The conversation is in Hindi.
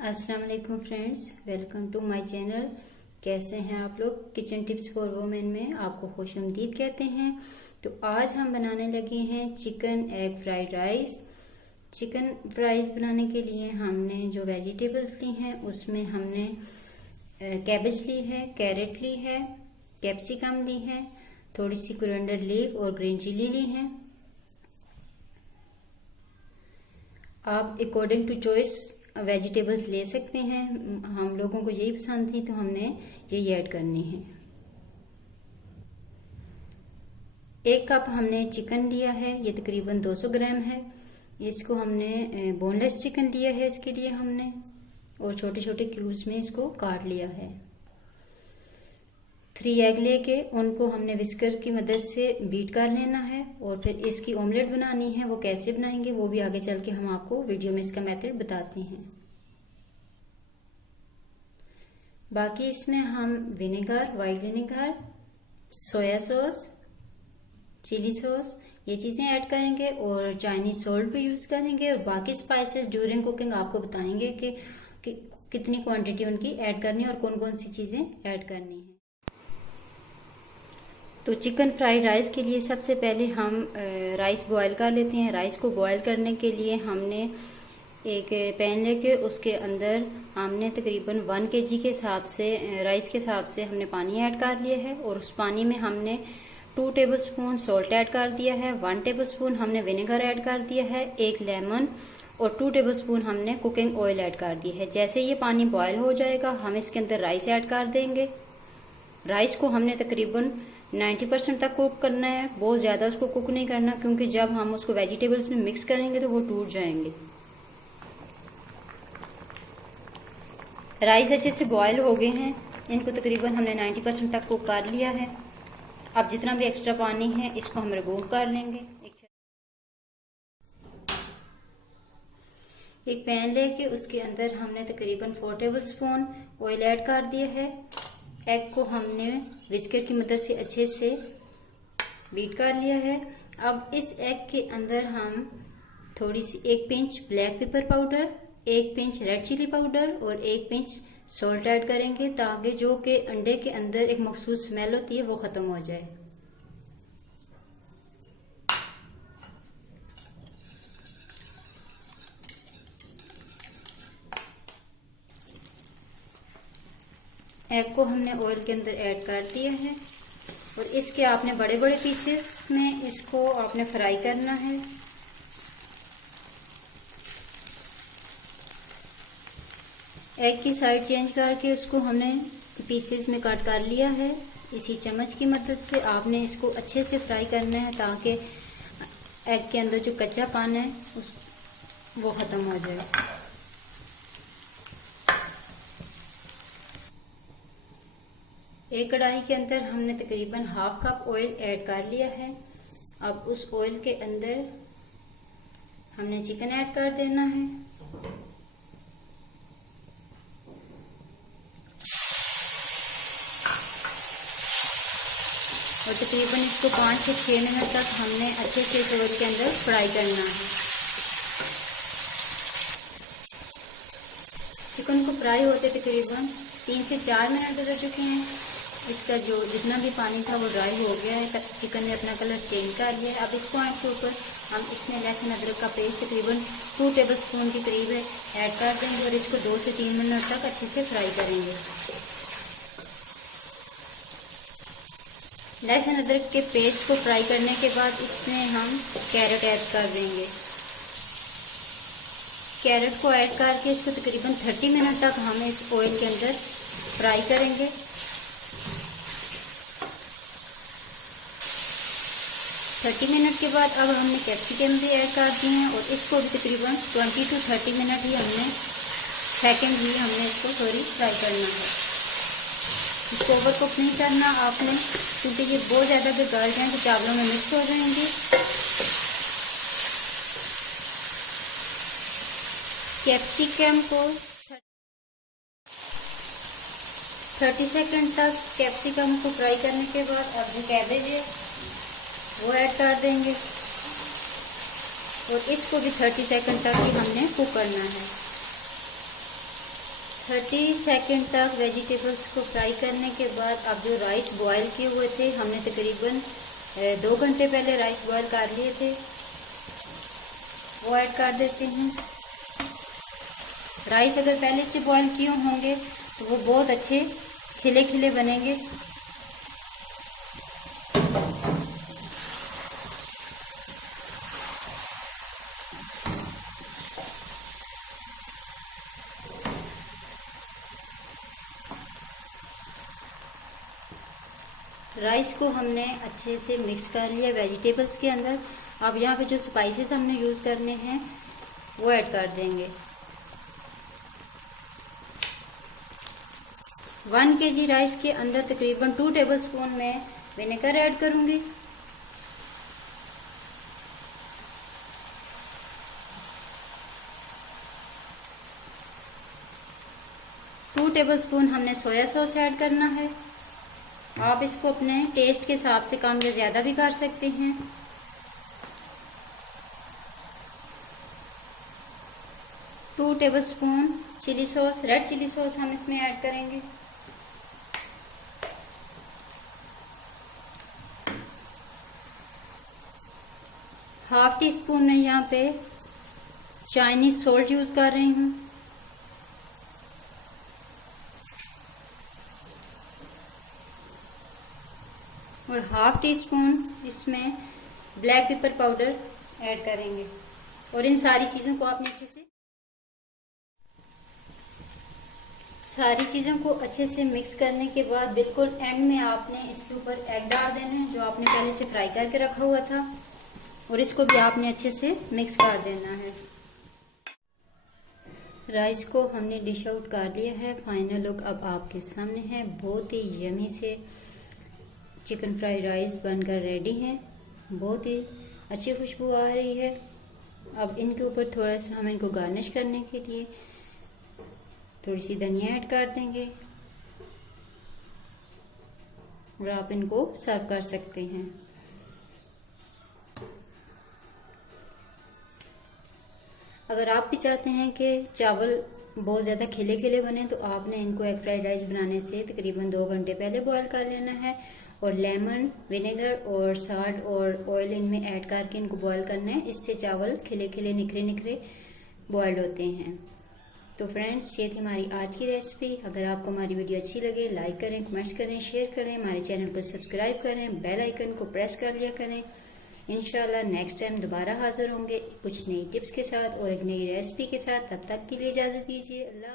अस्सलाम वालेकुम friends, welcome to my channel. कैसे हैं आप लोग। किचन टिप्स फॉर वुमेन में आपको खुशामदीद कहते हैं। तो आज हम बनाने लगे हैं chicken egg fried rice. Chicken fries बनाने के लिए हमने जो वेजिटेबल्स ली हैं उसमें हमने कैबेज ली है, कैरेट ली है, कैप्सिकम ली है, थोड़ी सी कोरिएंडर लीफ और ग्रीन चिली ली है। आप अकॉर्डिंग टू चॉइस वेजिटेबल्स ले सकते हैं। हम लोगों को यही पसंद थी तो हमने यही ऐड करनी है। 1 कप हमने चिकन लिया है, ये तकरीबन 200 ग्राम है। इसको हमने बोनलेस चिकन लिया है, इसके लिए हमने और छोटे छोटे क्यूब्स में इसको काट लिया है। 3 एग लेके उनको हमने विस्कर की मदद से बीट कर लेना है और फिर इसकी ऑमलेट बनानी है। वो कैसे बनाएंगे वो भी आगे चल के हम आपको वीडियो में इसका मेथड बताते हैं। बाकी इसमें हम vinegar, white vinegar, soya sauce, chilli sauce ये चीजें ऐड करेंगे और चाइनीज सॉल्ट भी यूज करेंगे और बाकी स्पाइसेस ड्यूरिंग कुकिंग आपको बताएंगे कि कितनी क्वांटिटी उनकी ऐड करनी है और कौन कौन सी चीजें ऐड करनी है। तो चिकन फ्राइड राइस के लिए सबसे पहले हम राइस बॉईल कर लेते हैं। राइस को बॉईल करने के लिए हमने एक पैन लेके उसके अंदर हमने तकरीबन 1 kg के हिसाब से राइस के हिसाब से हमने पानी ऐड कर लिया है और उस पानी में हमने 2 टेबलस्पून सॉल्ट ऐड कर दिया है, 1 टेबलस्पून हमने विनेगर ऐड कर दिया है, 1 लेमन और 2 टेबलस्पून हमने कुकिंग ऑयल ऐड कर दिया है। जैसे ये पानी बॉयल हो जाएगा हम इसके अंदर राइस ऐड कर देंगे। राइस को हमने तकरीबन 90% तक कुक करना है, बहुत ज्यादा उसको कुक नहीं करना क्योंकि जब हम उसको वेजिटेबल्स में मिक्स करेंगे तो वो टूट जाएंगे। राइस अच्छे से बॉयल हो गए हैं, इनको तकरीबन हमने 90% तक कुक कर लिया है। अब जितना भी एक्स्ट्रा पानी है इसको हम रिमूव कर लेंगे। एक पैन लेके उसके अंदर हमने तकरीबन 4 टेबलस्पून ऑयल ऐड कर दिया है। एग को हमने विस्कर की मदद से अच्छे से बीट कर लिया है। अब इस एग के अंदर हम थोड़ी सी 1 pinch black pepper powder, 1 pinch red chilli powder और 1 पिंच सॉल्ट ऐड करेंगे ताकि जो कि अंडे के अंदर एक मखसूस स्मेल होती है वो खत्म हो जाए। एग को हमने ऑयल के अंदर ऐड कर दिया है और इसके आपने बड़े बड़े पीसेस में इसको आपने फ्राई करना है। एग की साइड चेंज करके उसको हमने पीसेस में कट कर लिया है। इसी चम्मच की मदद से आपने इसको अच्छे से फ्राई करना है ताकि एग के अंदर जो कच्चापन है वो खत्म हो जाए। एक कढ़ाई के अंदर हमने तकरीबन 1/2 कप ऑयल ऐड कर लिया है। अब उस ऑयल के अंदर हमने चिकन ऐड कर देना है। और तकरीबन इसको 5 से 6 मिनट तक हमने अच्छे से इस ऑयल के अंदर फ्राई करना है। चिकन को फ्राई होते तकरीबन 3 से 4 मिनट गुजर चुके हैं। इसका जो जितना भी पानी था वो ड्राई हो गया है, चिकन ने अपना कलर चेंज कर लिया है। अब इस पॉइंट के ऊपर हम इसमें लहसुन अदरक का पेस्ट तकरीबन 2 टेबलस्पून के करीब ऐड कर देंगे और इसको 2 से 3 मिनट तक अच्छे से फ्राई करेंगे। लहसुन अदरक के पेस्ट को फ्राई करने के बाद इसमें हम कैरेट ऐड कर देंगे। कैरेट को ऐड करके इसको तकरीबन 30 मिनट तक हम इस ऑयल के अंदर फ्राई करेंगे। 30 मिनट के बाद अब हमने कैप्सिकम भी ऐड कर दिए हैं और इसको भी तकरीबन 20 to 30 मिनट ही हमने इसको थोड़ी फ्राई करना है। इसको ओवर कुक नहीं करना आपने क्योंकि ये बहुत ज़्यादा अगर गल जाए तो चावलों में मिक्स हो जाएंगे। कैप्सिकम को 30 सेकंड तक कैप्सिकम को फ्राई करने के बाद अब जो कैबेज है वो ऐड कर देंगे और इसको भी 30 सेकंड तक ही हमने कुक करना है। 30 सेकंड तक वेजिटेबल्स को फ्राई करने के बाद अब जो राइस बॉयल किए हुए थे, हमने तकरीबन 2 घंटे पहले राइस बॉयल कर लिए थे, वो ऐड कर देते हैं। राइस अगर पहले से बॉयल किए होंगे तो वो बहुत अच्छे खिले खिले बनेंगे। राइस को हमने अच्छे से मिक्स कर लिया वेजिटेबल्स के अंदर। अब यहाँ पे जो स्पाइसेस हमने यूज़ करने हैं वो ऐड कर देंगे। 1 kg राइस के अंदर तकरीबन 2 टेबलस्पून में विनेगर ऐड करूँगी। टू टेबलस्पून हमने सोया सॉस ऐड करना है। आप इसको अपने टेस्ट के हिसाब से कम या ज़्यादा भी कर सकते हैं। Two tablespoon chilli sauce, red chilli sauce हम इसमें ऐड करेंगे। हाफ टी स्पून मैं यहाँ पे चाइनीज सॉल्ट यूज कर रही हूँ। और हाफ टी स्पून इसमें ब्लैक पेपर पाउडर ऐड करेंगे। और इन सारी चीज़ों को आपने अच्छे से मिक्स करने के बाद बिल्कुल एंड में आपने इसके ऊपर एग डाल देना है जो आपने पहले से फ्राई करके रखा हुआ था, और इसको भी आपने अच्छे से मिक्स कर देना है। राइस को हमने डिश आउट कर लिया है। फाइनल लुक अब आपके सामने है। बहुत ही यमी से चिकन फ्राई राइस बनकर रेडी है। बहुत ही अच्छी खुशबू आ रही है। अब इनके ऊपर थोड़ा सा हम इनको गार्निश करने के लिए थोड़ी सी धनिया ऐड कर देंगे और आप इनको सर्व कर सकते हैं। अगर आप भी चाहते हैं कि चावल बहुत ज़्यादा खिले खिले बने तो आपने इनको एग फ्राइड राइस बनाने से तकरीबन 2 घंटे पहले बॉयल कर लेना है और लेमन, विनेगर और साल्ट और ऑयल इनमें ऐड करके इनको बॉयल करना है। इससे चावल खिले खिले निखरे निखरे बॉयल्ड होते हैं। तो फ्रेंड्स, ये थी हमारी आज की रेसिपी। अगर आपको हमारी वीडियो अच्छी लगे लाइक करें, कमेंट्स करें, शेयर करें, हमारे चैनल को सब्सक्राइब करें, बेल आइकन को प्रेस कर लिया करें। इंशाल्लाह नेक्स्ट टाइम दोबारा हाजिर होंगे कुछ नई टिप्स के साथ और एक नई रेसिपी के साथ। तब तक के लिए इजाज़त दीजिए। अल्लाह।